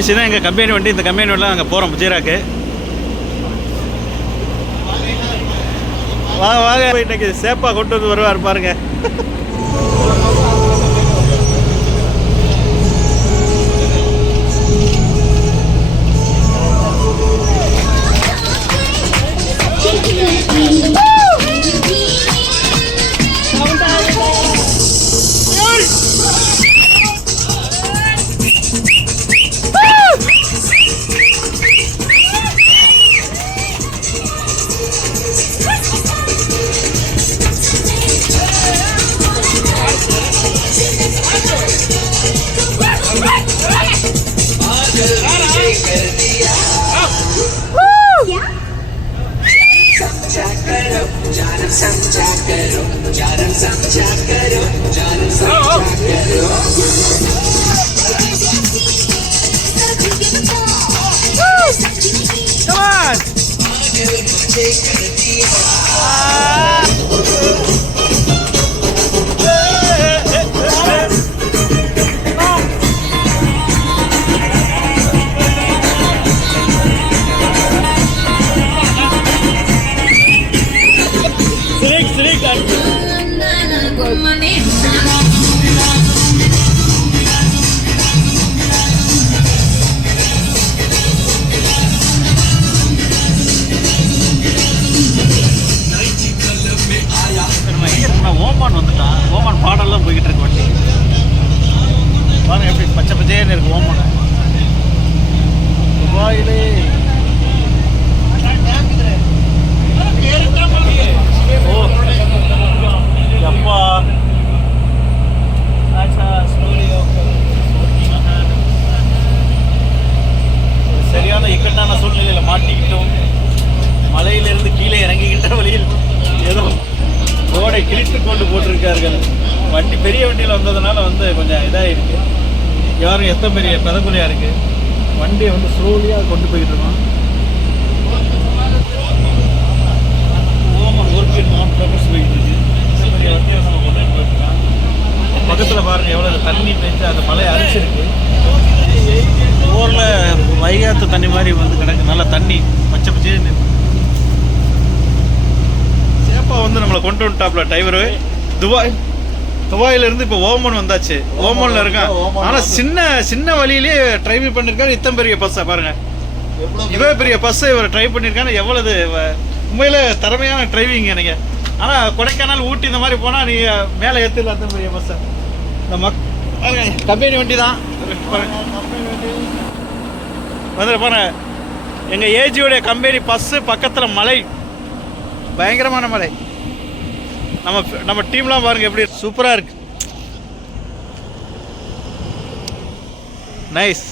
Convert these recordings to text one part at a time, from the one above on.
Guys தான் எங்கள் company வண்டி. இந்த கம்பெனி வண்டியில் நாங்கள் போகிறோம் புஜேராக்கு. வாங்க வாங்க, இன்னைக்கு சேஃபாக கொண்டு வந்து வருவார் பாருங்க. ஓமான் வந்துட்டான். ஓமான் பாடலாம் போய்கிட்டு இருக்கு வண்டி. பாருங்க எப்படி பச்சை பச்சைன்னு இருக்கு ஓமான். துபாயிலே அப்பா சரியான இக்கட்டான சூழ்நிலையில் மாட்டிக்கிட்டோம். மலையிலிருந்து கீழே இறங்கிக்கிட்ட வழியில் ஏதோ ரோடை கிழித்து கொண்டு போட்டிருக்கார்கள். வண்டி பெரிய வண்டியில் வந்ததுனால கொஞ்சம் இதாக இருக்கு. யாரும் எத்தனை பெரிய பெதக்குலையாக இருக்கு. வண்டியை ஸ்லோலியாக கொண்டு போயிட்டு இருக்கோம். ஓமன் ஒர்க்கின் நான் பேப்பர்ஸ் போயிட்டு இருக்கு. பெரிய வண்டியை நம்ம கொண்டு போயிருக்கோம். பக்கத்தில் பாருங்கள் எவ்வளோ தண்ணி பெஞ்சு அந்த மலை அரிச்சிருக்கு. ஊரில் வைகாத்து தண்ணி மாதிரி கிடக்கு. நல்லா தண்ணி பச்சை பச்சைன்னு சேஃபாக நம்மளை கொண்டு வந்துட்டாப்ல டிரைவரு. துபாயிலேருந்து இப்போ ஓமன் வந்தாச்சு. ஓமனில் இருக்கான். ஆனால் சின்ன வழியிலே டிரைவிங் பண்ணியிருக்காரு. இத்தனை பெரிய பஸ்ஸை பாருங்கள். இவ்வளோ பெரிய பஸ்ஸை இவர் ட்ரைவ் பண்ணியிருக்காங்க. எவ்வளவு உண்மையில் திறமையான டிரைவிங் எனக்கு. ஆனால் கொடைக்கானல் ஊட்டி இந்த மாதிரி போனால் நீங்கள் மேலே ஏற்றிடலாம். அத்தனை பெரிய பஸ்ஸை இந்த கம்பெனி வண்டி தான் பாருங்க. எங்கள் ஏஜியோடைய கம்பெனி பஸ்ஸு பக்கத்தில் மலை, பயங்கரமான மலை. நம்ம டீம்லாம் பாருங்க எப்படி சூப்பராக இருக்கு. நைஸ்.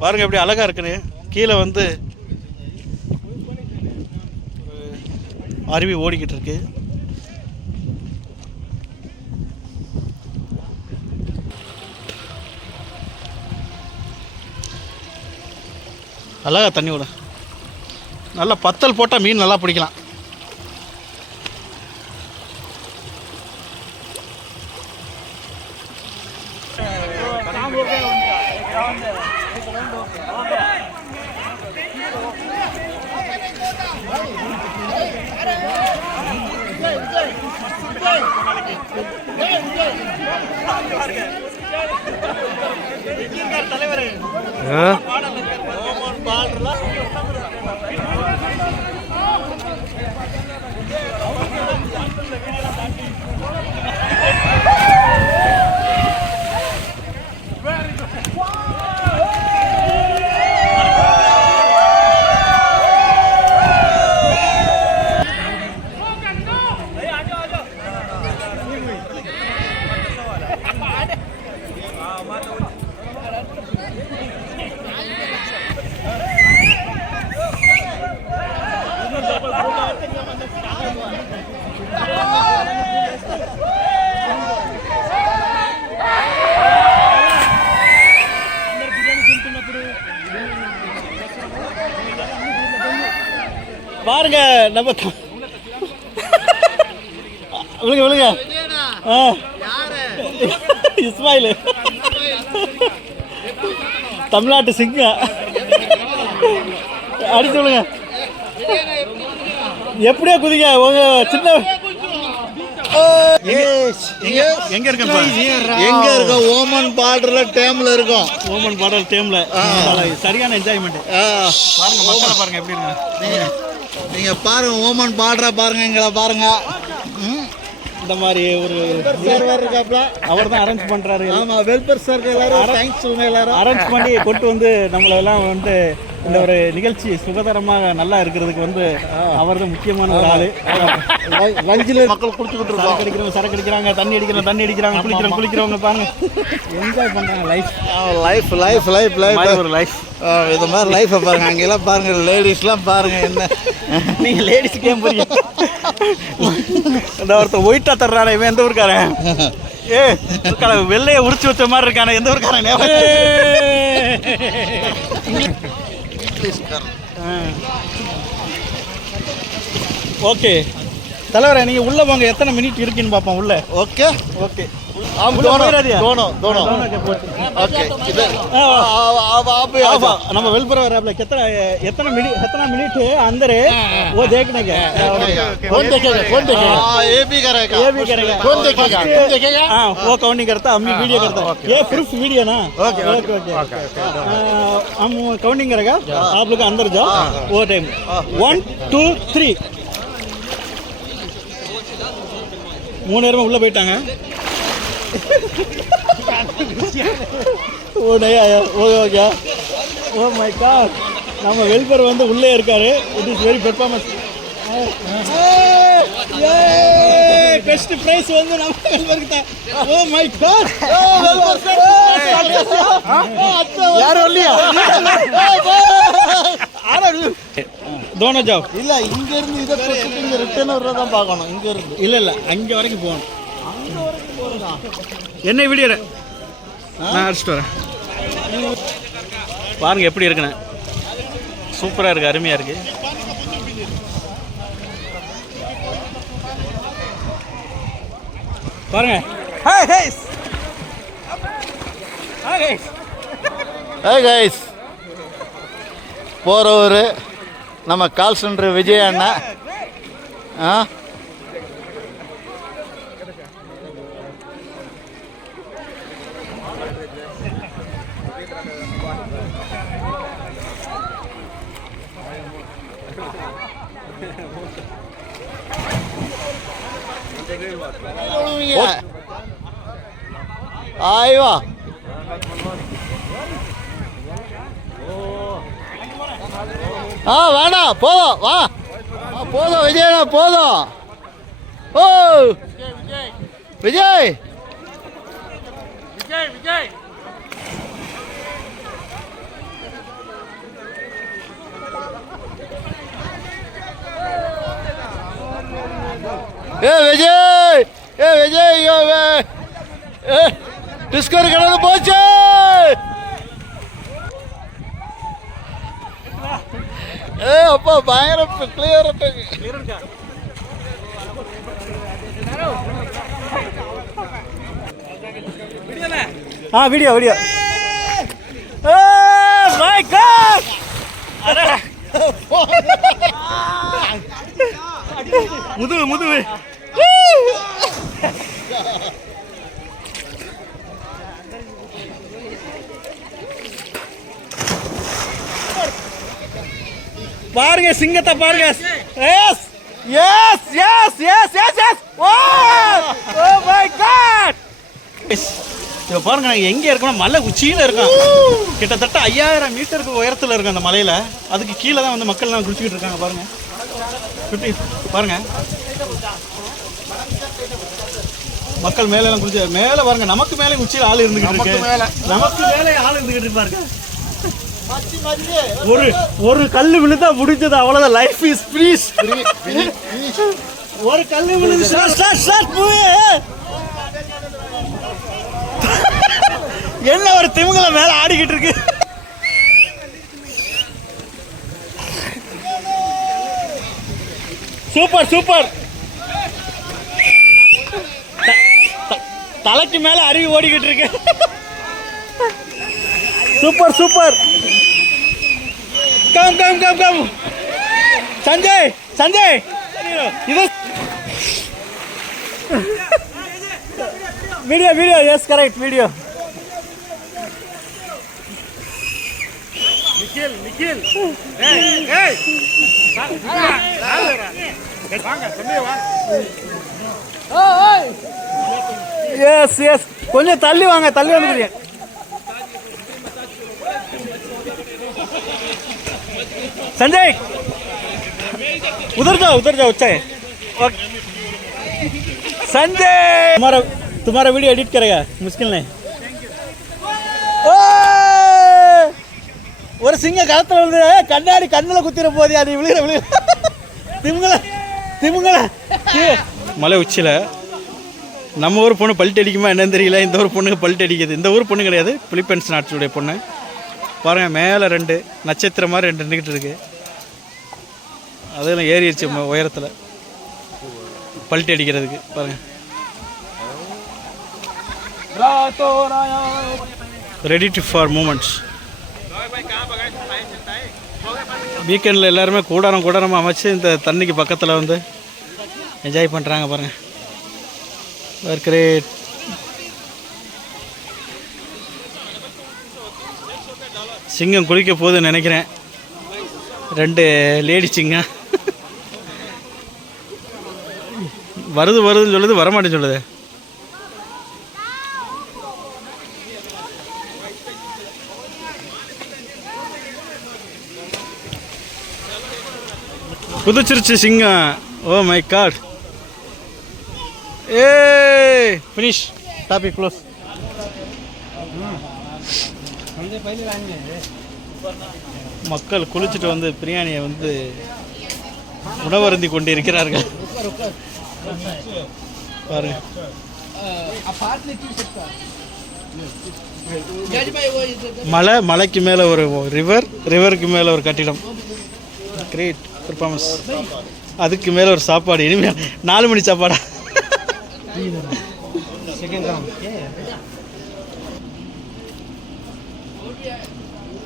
பாருங்க எப்படி அழகா இருக்குன்னு. கீழே அருவி ஓடிக்கிட்டு இருக்கு. அழகா தண்ணி விட நல்லா பத்தல் போட்டால் மீன் நல்லா பிடிக்கலாம். தலைவர் நம்ம விழுங்க விழுங்க. இஸ்மாயில் தமிழ்நாட்டு சிங்கம் அடிச்சு விழுங்க. எப்படியோ குதிங்க உங்க சின்ன எங்க இருக்கோம்? ஓமன் பார்டர்ல டேம்ல இருக்கோம். ஓமன் பார்டர் டேம்ல சரியான என்ஜாய்மெண்ட். பாருங்க மக்களை பாருங்க எப்படி இருக்கு. நீங்க பாருங்க ஓமன் பார்டரை பாருங்க, எங்களை பாருங்க. இந்த மாதிரி ஒரு இருக்காப்ல அவர் தான் அரேஞ்ச் பண்றாரு. ஆமா, வெல்பர் சார் எல்லாரும் தேங்க்ஸ் சொல்லுங்க. எல்லாரும் அரேஞ்ச் பண்ணி கொண்டு வந்து நம்மளெல்லாம் வந்து இந்த ஒரு நிகழ்ச்சி சுகாதாரமாக நல்லா இருக்கிறதுக்கு வந்து அவர் தான் முக்கியமான ஒரு ஆளு. லஞ்சில் மக்கள் குடிச்சுக்கிட்டு இருக்கோம். சரக்கு அடிக்கிறாங்க, தண்ணி அடிக்கிறாங்க, குளிக்கிறவங்க பாருங்க என்ஜாய் பண்றாங்க. லைஃப் இது மாதிரி லைஃப்பை பாருங்க. அங்கெல்லாம் பாருங்க, லேடிஸ்லாம் பாருங்க. என்ன நீங்க லேடிஸ் கேம் போறீங்க? இந்த ஒருத்தர் ஒயிட்டா தர்றானே, இவன் எந்த ஊருக்காரன்? வெள்ளைய உரிச்சு வச்ச மாதிரி இருக்கானே, எந்த ஊருக்காரன்? ஓகே தலைவரே, நீங்க உள்ள போங்க. எத்தனை மினிட் இருக்குன்னு பாப்போம் உள்ள. ஓகே ஓகே நம்ம வெல்புற வராப்ல எத்தனை மினிட் अंदर वो देखने का कौन देखेगा हाँ वो काउंटिंग करता, हम वीडियो करता. ये प्रूफ वीडियो ना. ओके हम काउंटिंग करेगा, आप लोग अंदर जाओ. वो टाइम 1 2 3 3 நேரமா உள்ள போயிட்டாங்க. ஓ நயா oh okay. Oh my God, நம்ம வெல்பர் வந்து உள்ளே இருக்காரு. It is very performance. Best prize வந்து நம்ம வெல்பருக்கு தான். ஓ மை காட், யார் வரலையா? தோனோ ஜாப் இல்ல, இங்க இருந்து இதை போட்டு இங்க ரிட்டர்ன் வரதான் பார்க்கணும். இங்க இருந்து இல்ல அங்க வரைக்கும் போகணும். என்ன வீடியோ நான் அடிச்சுட்டு வரேன். பாருங்க எப்படி இருக்குண்ணே, சூப்பராக இருக்கு, அருமையாக இருக்கு. பாருங்க. ஹே கைஸ், போறவர் நம்ம கால் சென்டர் விஜய் அண்ணா. ஆய்வா வேணாம், போதும் வா, போதும் விஜயண்ணா, போதும். ஓ விஜய் விஜய் டிஸ்கவர் கடந்து போச்சு. அப்பா பயங்கர கிளியர். வீடியோ மை காட், முதுகு பாருங்க, சிங்கத்தை பாருங்க. Yes yes yes yes yes yes oh oh my God. இத பாருங்க, நாங்க எங்க இருக்கோம்? மலை உச்சியில இருக்கோம். கிட்டத்தட்ட 5000 மீட்டருக்கு உயரத்துல இருக்கு அந்த மலையில. அதுக்கு கீழே தான் வந்து மக்கள் எல்லாம் குளிச்சுக்கிட்டு இருக்காங்க. பாருங்க பாருங்க, மக்கள் மேல எல்லாம் குளிச்சு மேல பாருங்க. நமக்கு மேலே உச்சியில ஆள் இருந்துகிட்டு இருக்கு. நமக்கு மேலே ஆள் இருந்துகிட்டு இருப்பாருங்க. ஒரு கல்லு விழுந்தா முடிஞ்சது, அவ்வளவுதான். Life is freeze. ஒரு கல்லு விழுந்து என்ன ஒரு திமுகல மேல ஆடிக்கிட்டு இருக்கு. Super super. தலைக்கு மேல அருவி ஓடிக்கிட்டு இருக்கு. Super super. Come come come come. Sanjay Sanjay இது video video. Yes correct video. Nikhil Nikhil. ஏய் ஏய் வாங்க தம்பி வாங்க. ஓய் எஸ் எஸ் கொஞ்சம் தள்ளி வாங்க, தள்ளி வந்துடுங்க. संजय उधर जाओ अच्छा है. संजय तुम्हारा वीडियो एडिट करेगा, मुश्किल नहीं. ஒரு சிங்க காலத்துல வந்து கண்ணாடி கண்ணுல குத்திர போதே, அது விழுகிற திமுங்கள மலை உச்சியில் நம்ம ஊர் பொண்ணு பல்ட் அடிக்குமா என்னன்னு தெரியல. இந்த ஊர் பொண்ணுக்கு பல்ட் அடிக்குது. இந்த ஊர் பொண்ணு கிடையாது, பிலிப்பைன்ஸ் நாட்டுடைய பொண்ணு. பாருங்கள், மேலே 2 நட்சத்திரம் மாதிரி 2 நின்றுக்கிட்டு இருக்கு. அதெல்லாம் ஏறிடுச்சு உயரத்தில் பல்ட்டி அடிக்கிறதுக்கு. பாருங்கள், ரெடி டு ஃபார் மூமெண்ட்ஸ். வீக்கெண்டில் எல்லாருமே கூடாரமாக அமைச்சு இந்த தண்ணிக்கு பக்கத்தில் வந்து என்ஜாய் பண்ணுறாங்க. பாருங்கள், கிரேட். சிங்கம் குளிக்க போகுதுன்னு நினைக்கிறேன். 2 லேடி சிங்கம் வருதுன்னு சொல்லுது, வரமாட்டேன்னு சொல்லுது. குதிச்சிருச்சு சிங்கம். Oh my God. A finish, topic close. மக்கள் குளிச்சுட்டு வந்து பிரியாணியை வந்து உணவருந்தி கொண்டு இருக்கிறார்கள். பாருங்க, மலைக்கு மேலே ஒரு ரிவருக்கு மேலே ஒரு கட்டிடம். Great performance. அதுக்கு மேலே ஒரு சாப்பாடு. இனிமேல் 4 மணி சாப்பாடா?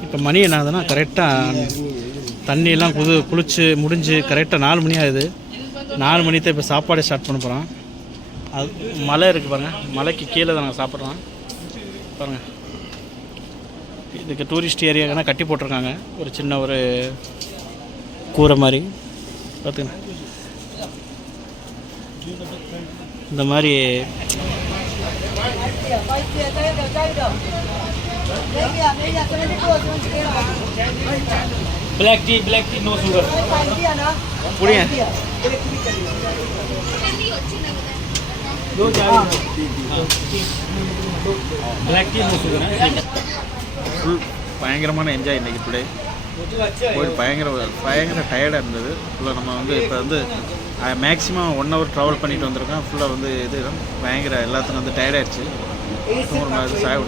இப்போ மணி என்ன ஆகுதுன்னா, கரெக்டாக தண்ணியெல்லாம் குளிச்சு முடிஞ்சு கரெக்டாக 4 மணி ஆகுது. 4 மணி தான் இப்போ சாப்பாடே ஸ்டார்ட் பண்ண போகிறோம். அது மலை இருக்குது பாருங்கள், மலைக்கு கீழே தான் நாங்கள் சாப்பிட்றோம். பாருங்கள், இதுக்கு டூரிஸ்ட் ஏரியாவுக்குன்னா கட்டி போட்டிருக்காங்க ஒரு சின்ன ஒரு கூரை மாதிரி. பார்த்துங்க, இந்த மாதிரி ब्लैक टी नो शुगर पुड़िया black tea no sugar. Full பயங்கரமான என்ஜாய் இன்றைக்கி டுடே. போயிட்டு பயங்கர டயர்டாக இருந்தது. ஃபுல்லாக நம்ம வந்து இப்போ வந்து மேக்ஸிமம் 1 hour ட்ராவல் பண்ணிட்டு வந்திருக்கோம். ஃபுல்லாக வந்து இது பயங்கர எல்லாத்துக்கும் வந்து டயர்டாகிடுச்சு. ஒரு மாதிரி சாய்